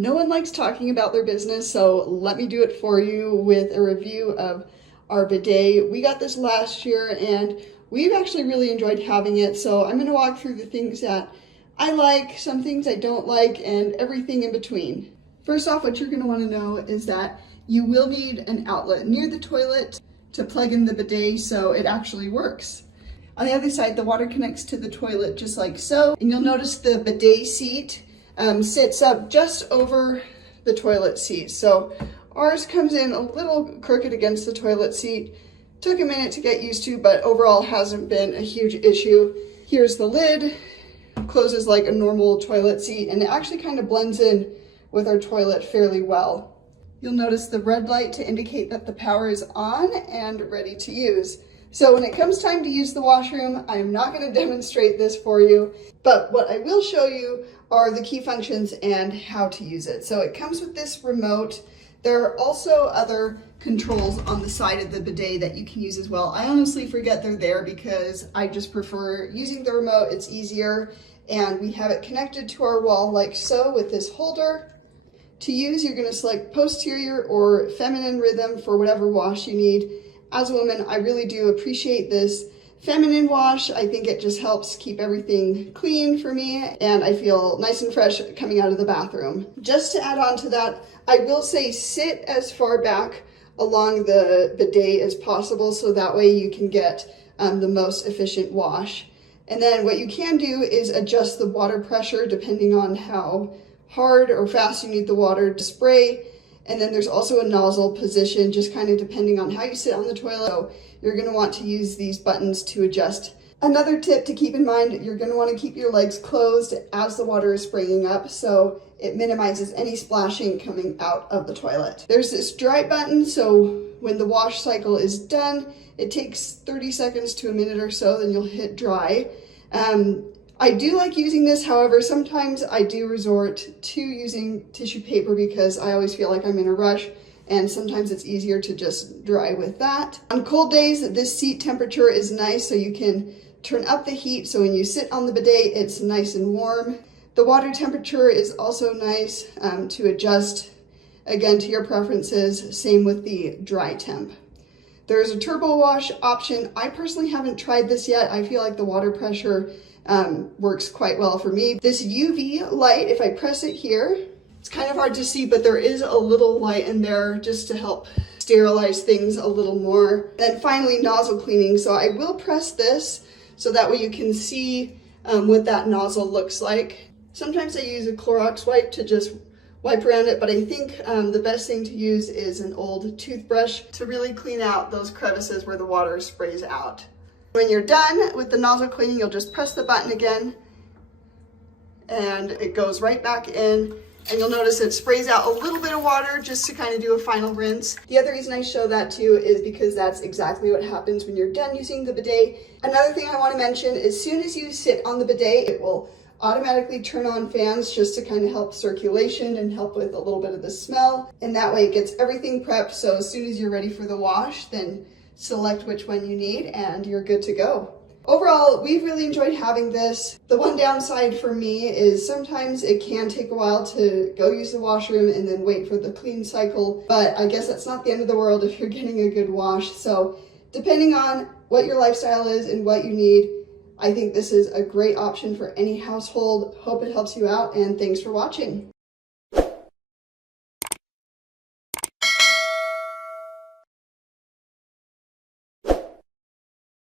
No one likes talking about their business, so let me do it for you with a review of our bidet. We got this last year and we've actually really enjoyed having it, so I'm going to walk through the things that I like, some things I don't like, and everything in between. First off, what you're going to want to know is that you will need an outlet near the toilet to plug in the bidet so it actually works. On the other side, the water connects to the toilet just like so, and you'll notice the bidet seat sits up just over the toilet seat. So ours comes in a little crooked against the toilet seat. Took a minute to get used to, but overall hasn't been a huge issue. Here's the lid, closes like a normal toilet seat, and it actually kind of blends in with our toilet fairly well. You'll notice the red light to indicate that the power is on and ready to use. So when it comes time to use the washroom, I'm not going to demonstrate this for you, but what I will show you are the key functions and how to use it. So it comes with this remote. There are also other controls on the side of the bidet that you can use as well. I honestly forget they're there because I just prefer using the remote. It's easier, and we have it connected to our wall like so with this holder. To use, you're going to select posterior or feminine rhythm for whatever wash you need. As a woman, I really do appreciate this feminine wash. I think it just helps keep everything clean for me, and I feel nice and fresh coming out of the bathroom. Just to add on to that, I will say sit as far back along the bidet as possible so that way you can get the most efficient wash. And then what you can do is adjust the water pressure depending on how hard or fast you need the water to spray. And then there's also a nozzle position, just kind of depending on how you sit on the toilet. So you're going to want to use these buttons to adjust. Another tip to keep in mind, you're going to want to keep your legs closed as the water is spraying up so it minimizes any splashing coming out of the toilet. There's this dry button, so when the wash cycle is done, it takes 30 seconds to a minute or so, then you'll hit dry. I do like using this, however, sometimes I do resort to using tissue paper because I always feel like I'm in a rush, and sometimes it's easier to just dry with that. On cold days, this seat temperature is nice, so you can turn up the heat, so when you sit on the bidet, it's nice and warm. The water temperature is also nice to adjust, again, to your preferences, same with the dry temp. There's a turbo wash option. I personally haven't tried this yet. I feel like the water pressure works quite well for me. This UV light, if I press it here, it's kind of hard to see, but there is a little light in there just to help sterilize things a little more. Then finally, nozzle cleaning. So I will press this so that way you can see what that nozzle looks like. Sometimes I use a Clorox wipe to just wipe around it, but I think the best thing to use is an old toothbrush to really clean out those crevices where the water sprays out. When you're done with the nozzle cleaning, you'll just press the button again and it goes right back in, and you'll notice it sprays out a little bit of water just to kind of do a final rinse. The other reason I show that too is because that's exactly what happens when you're done using the bidet. Another thing I want to mention, as soon as you sit on the bidet, it will automatically turn on fans just to kind of help circulation and help with a little bit of the smell, and that way it gets everything prepped, so as soon as you're ready for the wash, then select which one you need and you're good to go. Overall, we've really enjoyed having this. The one downside for me is sometimes it can take a while to go use the washroom and then wait for the clean cycle, but I guess that's not the end of the world if you're getting a good wash. So depending on what your lifestyle is and what you need, I think this is a great option for any household. Hope it helps you out, and thanks for watching.